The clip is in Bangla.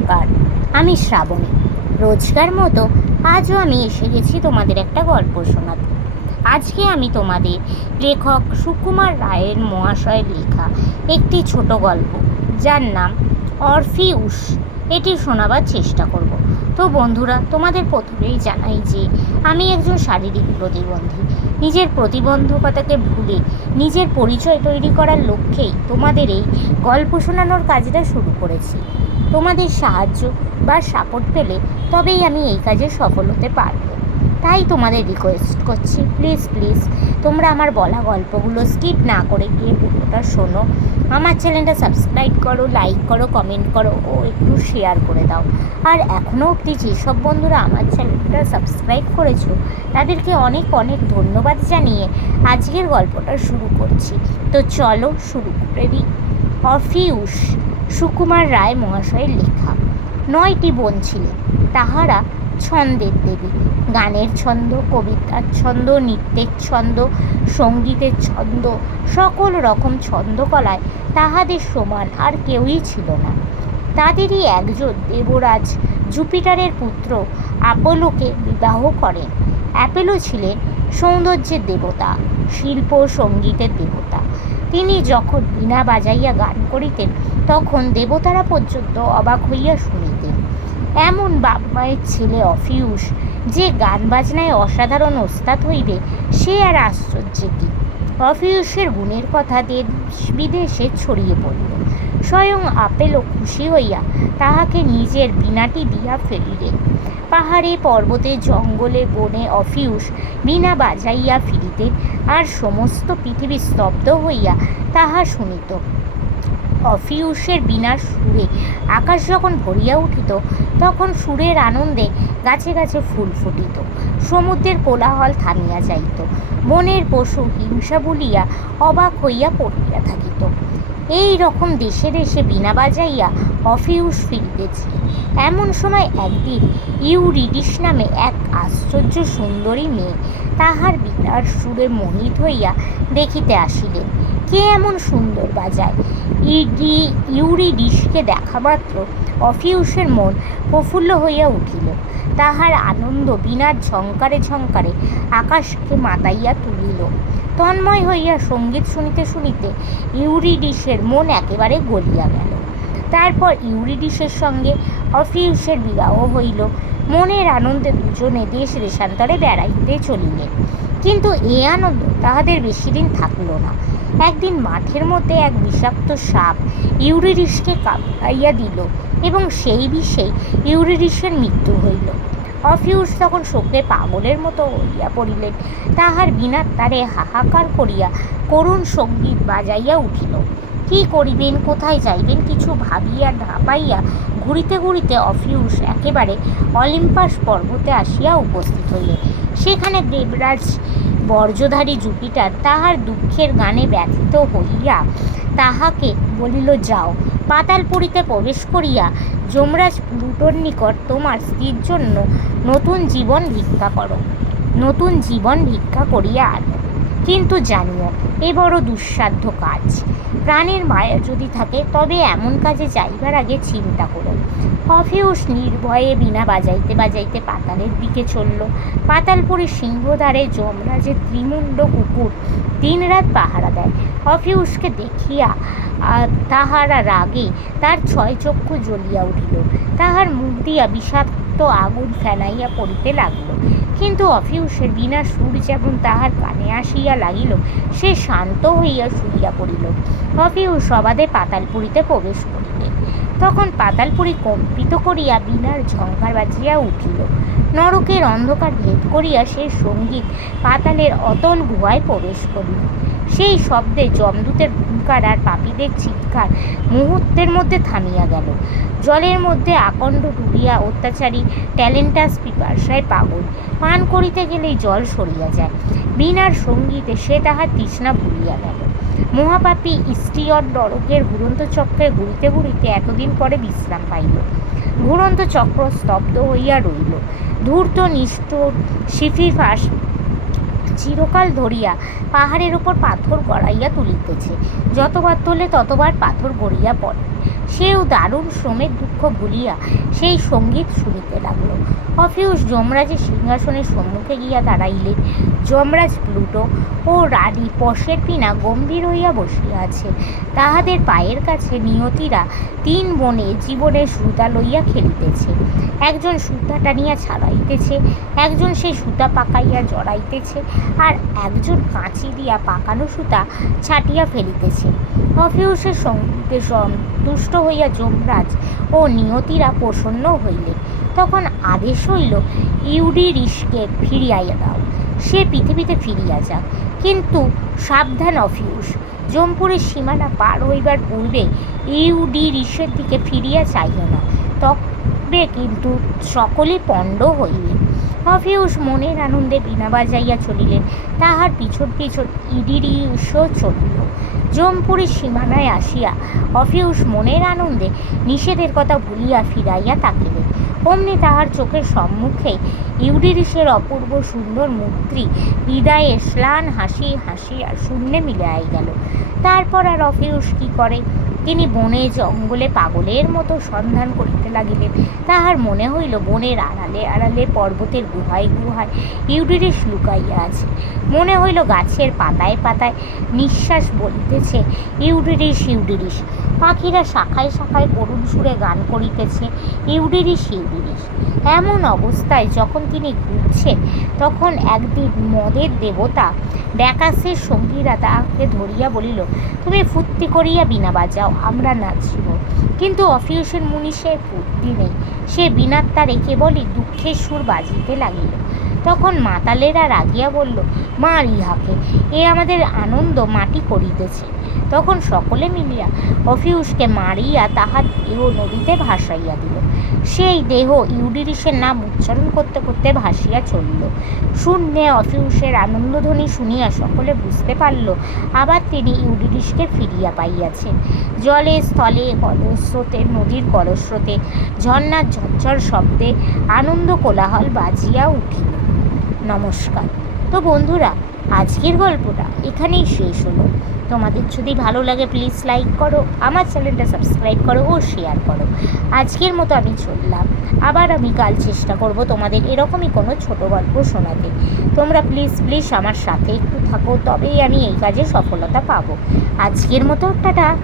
নমস্কার আমি শ্রাবণী। রোজকার মতো আজও আমি এসে গেছি তোমাদের একটা গল্প শোনাতে। আজকে আমি তোমাদের লেখক সুকুমার রায়ের মহাশয়ের লেখা একটি ছোট গল্প, যার নাম অরফিউস। এটি শোনাবার চেষ্টা করব। তো বন্ধুরা, তোমাদের প্রথমেই জানাই যে আমি একজন শারীরিক প্রতিবন্ধী। নিজের প্রতিবন্ধকতাকে ভুলে নিজের পরিচয় তৈরি করার লক্ষ্যেই তোমাদের এই গল্প শোনানোর কাজটা শুরু করেছি। তোমাদের সাহায্য বা সাপোর্ট পেলে তবেই আমি এই কাজে সফল হতে পারব। তাই তোমাদের রিকোয়েস্ট করছি প্লিজ প্লিজ তোমরা আমার বলা গল্পগুলো স্কিপ না করে গিয়ে পুরোটা শোনো। আমার চ্যানেলটা সাবস্ক্রাইব করো লাইক করো কমেন্ট করো, ও একটু শেয়ার করে দাও। আর এখনও অবধি যেসব বন্ধুরা আমার চ্যানেলটা সাবস্ক্রাইব করেছ, তাদেরকে অনেক অনেক ধন্যবাদ জানিয়ে আজকের গল্পটা শুরু করছি। তো চলো শুরু করে দিই। অফিউস সুকুমার রায় মহাশয়ের লেখা। নয়টি বোন ছিলেন। তাহারা ছন্দের দেবী। গানের ছন্দ, কবিতার ছন্দ, নৃত্যের ছন্দ, সঙ্গীতের ছন্দ, সকল রকম ছন্দকলায় তাহাদের সমান আর কেউই ছিল না। তাদেরই একজন দেবরাজ জুপিটারের পুত্র আপোলোকে বিবাহ করেন। অ্যাপেলো ছিলেন সৌন্দর্যের দেবতা, শিল্প সঙ্গীতের দেবতা। তিনি যখন বীণা বাজাইয়া গান করিতেন, তখন দেবতারা পর্যন্ত অবাক হইয়া শুনিতেন। এমন বাপ মায়ের ছেলে অফিউস যে গান বাজনায় অসাধারণ ওস্তাদ হইবে, সে আর আশ্চর্য কি অফিউসের গুণের কথা দেশ বিদেশে ছড়িয়ে পড়িল। স্বয়ং আপেলও খুশি হইয়া তাহাকে নিজের বিনাটি দিয়া ফেলিলেন পাহাড়ে, পর্বতে, জঙ্গলে, বনে, অফিউস বিনা বাজাইয়া ফিরিতেন আর সমস্ত পৃথিবী স্তব্ধ হইয়া তাহা শুনিত। অফিউসের বিনার সুরে আকাশ যখন ভরিয়া উঠিত, তখন সুরের আনন্দে গাছে গাছে ফুল ফুটিত। সমুদ্রের কোলাহল থামিয়া যাইত। বনের পশু হিংসা বলিয়া অবাক হইয়া পড়িয়া থাকিত। এই রকম দেশে দেশে বিনা বাজাইয়া অফিউস ফিরিতেছে। এমন সময় একদিন ইউরিডিস নামে এক আশ্চর্য সুন্দরী মেয়ে তাহার বিনার সুরে মোহিত হইয়া দেখিতে আসিলেন। কে এমন সুন্দর বাজায়? ইডি, ইউরিডিসকে দেখা মাত্র অফিউসের মন প্রফুল্ল হইয়া উঠিল। তাহার আনন্দ বিনার ঝঙ্কারে ঝঙ্কারে আকাশকে মাতাইয়া তুলিল। তন্ময় হইয়া সংগীত শুনিতে শুনিতে ইউরিডিসের মন একেবারে গলিয়া গেল। তারপর ইউরিডিসের সঙ্গে অফিউসের বিবাহ হইল। মনের আনন্দে দুজনে দেশ দেশান্তরে বেড়াইতে চলিলেন। কিন্তু এ আনন্দ তাহাদের বেশি দিন থাকল না। একদিন মাঠের মধ্যে এক বিষাক্ত সাপ ইউরিডিসকে কামড়াইয়া দিল এবং সেই বিষে ইউরিডিসের মৃত্যু হইল। অফিউস তখন শোকে পাগলের মতো হইয়া পড়িলেন। তাহার বিনার তারে হাহাকার করিয়া করুণ সংগীত বাজাইয়া উঠিল। কি করিবেন, কোথায় যাইবেন, কিছু ভাবিয়া না পাইয়া ঘুরিতে ঘুরিতে অফিউস একেবারে অলিম্পাস পর্বতে আসিয়া উপস্থিত হইলেন। সেখানে দেবরাজ বর্জধারী জুপিটার তাহার দুঃখের গানে ব্যথিত হইয়া তাহাকে বলিল, যাও পাতালপুরীতে প্রবেশ করিয়া যমরাজ প্লুটোর নিকট তোমার স্ত্রীর জন্য নতুন জীবন ভিক্ষা করো। নতুন জীবন ভিক্ষা করিয়া আনো। কিন্তু জানিও এ বড় দুঃসাধ্য কাজ। প্রাণের মায়া যদি থাকে, তবে এমন কাজে যাইবার আগে চিন্তা করো। অফিউস নির্ভয়ে বিনা বাজাইতে বাজাইতে পাতালের দিকে চলল। পাতালপুরীর সিংহদ্বারে যমরাজের ত্রিমুণ্ড কুকুর দিনরাত পাহারা দেয়। অফিউসকে দেখিয়া তাহারা রাগে, তার ছয় চক্ষু জ্বলিয়া উঠিল। তাহার মুখ দিয়া বিষাক্ত আগুন ফেনাইয়া পড়িতে লাগল। কিন্তু অফিউসের বিনা সুর যেমন তাহার কানে আসিয়া লাগিল, সে শান্ত হইয়া শুইয়া পড়িল। অফিউস সবাদে পাতালপুরীতে প্রবেশ করিলেন তখন পাতালপুরী কম্পিত করিয়া বিনার ঝঙ্কার বাজিয়া উঠিল। নরকের অন্ধকার ভেদ করিয়া সে সংগীত পাতালের অতল গুহায় প্রবেশ করিল। সেই শব্দে যমদূতের হুঙ্কার আর পাপীদের চিৎকার মুহূর্তের মধ্যে থামিয়া গেল। জলের মধ্যে আকণ্ড ডুবিয়া অত্যাচারী, ট্যালেন্টাস পিপাসায় পাগল। পান করিতে গেলেই জল সরিয়া যায়। বিনার সঙ্গীতে সে তাহার তৃষ্ণা ভুলিয়া গেল। মহাপাপী ইস্টিয়র নরকের ঘুরন্ত চক্রে ঘুরিতে ঘুরিতে এতদিন পরে বিশ্রাম পাইল। ঘুরন্ত চক্র স্তব্ধ হইয়া রইল। ধূর্ত, নিষ্ঠুর সিফিফাস চিরকাল ধরিয়া পাহাড়ের উপর পাথর গড়াইয়া তুলিতেছে। যতবার তোলে ততবার পাথর গড়িয়া পড়ে। সেও দারুণ শ্রমের দুঃখ ভুলিয়া সেই সংগীত শুনিতে লাগল। অফিউস যমরাজের সিংহাসনের সম্মুখে গিয়া দাঁড়াইলেন যমরাজ প্লুটো ও রানী পশের পিনা গম্ভীর হইয়া বসিয়া আছে। তাহাদের পায়ের কাছে নিয়তিরা তিন বনে জীবনের সুতা লইয়া খেলিতেছে। একজন সুতা টানিয়া ছাড়াইতেছে, একজন সেই সুতা পাকাইয়া জড়াইতেছে আর একজন কাঁচি দিয়া পাকানো সুতা ছাটিয়া ফেলিতেছে। অফিউসের সঙ্গে সন্তুষ্ট হইয়া যমরাজ ও নিয়তিরা প্রসন্ন হইলেন। তখন আদেশ হইল ইউডিরিসকে ফিরিয়াইয়া দাও। সে পৃথিবীতে ফিরিয়া যাক। কিন্তু সাবধান, অফিউস। জমপুরের সীমানা পার হইবার পূর্বে ইউডি ইউডিরিসের দিকে ফিরিয়া চাইও না। তবে কিন্তু সকলে পণ্ড হইবে। অফিউস মনের আনন্দে বিনা বাজাইয়া চলিলেন। তাহার পিছন পিছন ইডিরিসও চলিল। জমপুরের সীমানায় আসিয়া অফিউস মনের আনন্দে নিষেধের কথা ভুলিয়া ফিরাইয়া তাকিলেন অমনি তাহার চোখের সম্মুখে ইউডিরিসের অপূর্ব সুন্দর মূর্তি বিদায়ে শ্লান হাসি হাসিয়া শূন্যে মিলাইয়া গেল। তারপর আর অফিউস কি করে? তিনি বনে জঙ্গলে পাগলের মতো সন্ধান করিতে লাগিলেন। তাহার মনে হইল বনের আড়ালে আড়ালে পর্বতের গুহায় গুহায় ইউডিরিস লুকাইয়া আছে। মনে হইল গাছের পাতায় পাতায় নিঃশ্বাস বলিতেছে, ইউডিরিস ইউডিরিস, পাখিরা শাখায় শাখায় করুণ সুরে গান করিতেছে, ইউডিরিস ইউডিরিস। এমন অবস্থায় যখন তিনি ঘুরছেন, তখন একদিন মদের দেবতা ব্যাকাসের সঙ্গীরা তাহাকে ধরিয়া বলিল, তুমি ফুর্তি করিয়া বিনা বাজাও, আমরা নাচিব। কিন্তু অফিউসের সে ফুর্তি নেই। সে বিনার তারে কেবলই দুঃখের সুর বাজিতে লাগিল। তখন মাতালেরা রাগিয়া বলল, মার ইহাকে, এ আমাদের আনন্দ মাটি করিতেছে। তখন সকলে মিলিয়া অফিউসকে মারিয়া তাহার দেহ নদীতে ভাসাইয়া দিল। সেই দেহ ইউডিরিসের নাম উচ্চারণ করতে করতে ভাসিয়া চলিল। শূন্যে অফিউসের আনন্দধ্বনি শুনিয়া সকলে বুঝতে পারল, আবার তিনি ইউডিরিসকে ফিরিয়া পাইয়াছেন জলে, স্থলে কলস্রোতে নদীর কলস্রোতে ঝর্ণার ঝরঝর শব্দে আনন্দ কোলাহল বাজিয়া উঠিল। নমস্কার। তো বন্ধুরা আজকের গল্পটা এখানেই শেষ হলো। তোমাদের যদি ভালো লাগে প্লিজ লাইক করো, আমার চ্যানেলটা সাবস্ক্রাইব করো ও শেয়ার করো। আজকের মতো আমি চললাম। আবার আমি কাল চেষ্টা করব তোমাদের এরকমই কোনো ছোট গল্প শোনাতে। তোমরা প্লিজ প্লিজ আমার সাথে একটু থাকো, তবেই আমি এই কাজে সফলতা পাবো। আজকের মতো, টাটা!